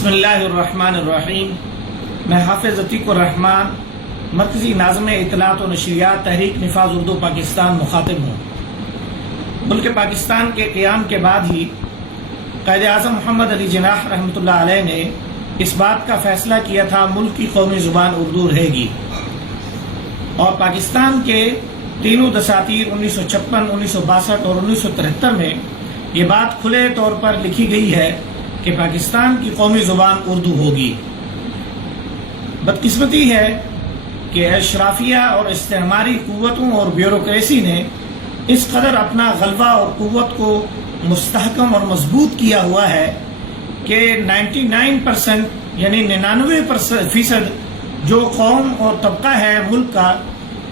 بسم اللہ الرحمن الرحیم۔ میں حافظ عتیق الرحمان مرکزی ناظم اطلاعات و نشریات تحریک نفاذ اردو پاکستان مخاطب ہوں۔ ملک پاکستان کے قیام کے بعد ہی قائد اعظم محمد علی جناح رحمۃ اللہ علیہ نے اس بات کا فیصلہ کیا تھا ملک کی قومی زبان اردو رہے گی، اور پاکستان کے تینوں دساتیر 1956، 1962 اور 1973 میں یہ بات کھلے طور پر لکھی گئی ہے کہ پاکستان کی قومی زبان اردو ہوگی۔ بدقسمتی ہے کہ اشرافیہ اور استعماری قوتوں اور بیوروکریسی نے اس قدر اپنا غلبہ اور قوت کو مستحکم اور مضبوط کیا ہوا ہے کہ 99% یعنی 99% جو قوم اور طبقہ ہے ملک کا،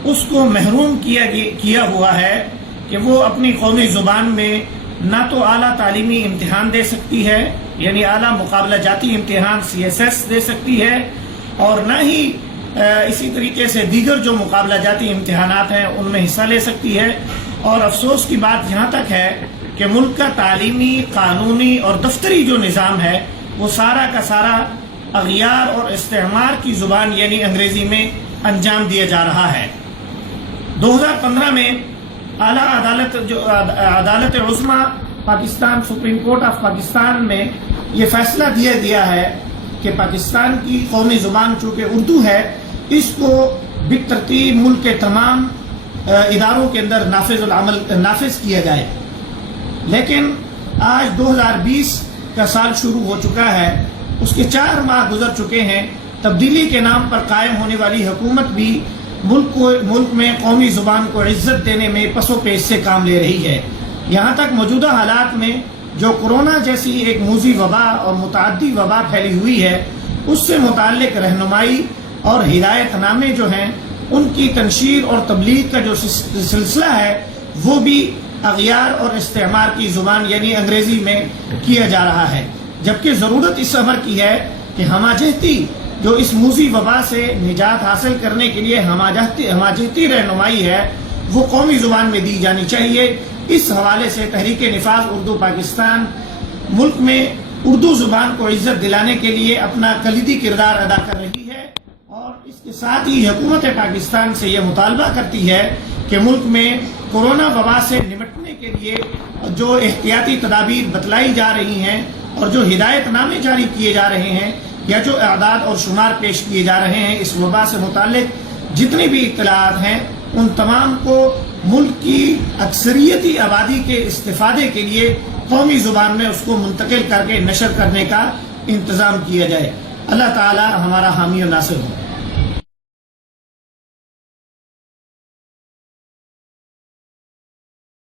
اس کو محروم کیا ہوا ہے کہ وہ اپنی قومی زبان میں نہ تو اعلیٰ تعلیمی امتحان دے سکتی ہے، یعنی اعلیٰ مقابلہ جاتی امتحان CSS دے سکتی ہے، اور نہ ہی اسی طریقے سے دیگر جو مقابلہ جاتی امتحانات ہیں ان میں حصہ لے سکتی ہے۔ اور افسوس کی بات یہاں تک ہے کہ ملک کا تعلیمی، قانونی اور دفتری جو نظام ہے وہ سارا کا سارا اغیار اور استعمار کی زبان یعنی انگریزی میں انجام دیا جا رہا ہے۔ 2015 میں اعلیٰ عدالت عظمیٰ Pakistan, supreme court of Pakistan میں یہ فیصلہ دیا گیا ہے کہ پاکستان کی قومی زبان چونکہ اردو ہے، اس کو بالترتیب ملک کے تمام اداروں کے اندر نافذ کیا جائے۔ لیکن آج 2020 کا سال شروع ہو چکا ہے، اس کے 4 ماہ گزر چکے ہیں، تبدیلی کے نام پر قائم ہونے والی حکومت بھی ملک میں قومی زبان کو عزت دینے میں پس و پیش سے کام لے رہی ہے۔ یہاں تک موجودہ حالات میں جو کورونا جیسی ایک موذی وبا اور متعدی وبا پھیلی ہوئی ہے، اس سے متعلق رہنمائی اور ہدایت نامے جو ہیں ان کی تنشیر اور تبلیغ کا جو سلسلہ ہے وہ بھی اغیار اور استعمار کی زبان یعنی انگریزی میں کیا جا رہا ہے، جبکہ ضرورت اس امر کی ہے کہ ہمہ جہتی جو اس موذی وبا سے نجات حاصل کرنے کے لیے ہمہ جہتی رہنمائی ہے وہ قومی زبان میں دی جانی چاہیے۔ اس حوالے سے تحریک نفاذ اردو پاکستان ملک میں اردو زبان کو عزت دلانے کے لیے اپنا کلیدی کردار ادا کر رہی ہے، اور اس کے ساتھ ہی حکومت پاکستان سے یہ مطالبہ کرتی ہے کہ ملک میں کورونا وبا سے نمٹنے کے لیے جو احتیاطی تدابیر بتلائی جا رہی ہیں اور جو ہدایت نامے جاری کیے جا رہے ہیں یا جو اعداد اور شمار پیش کیے جا رہے ہیں اس وبا سے متعلق جتنی بھی اطلاعات ہیں ان تمام کو ملک کی اکثریتی آبادی کے استفادے کے لیے قومی زبان میں اس کو منتقل کر کے نشر کرنے کا انتظام کیا جائے۔ اللہ تعالی ہمارا حامی و ناصر ہو۔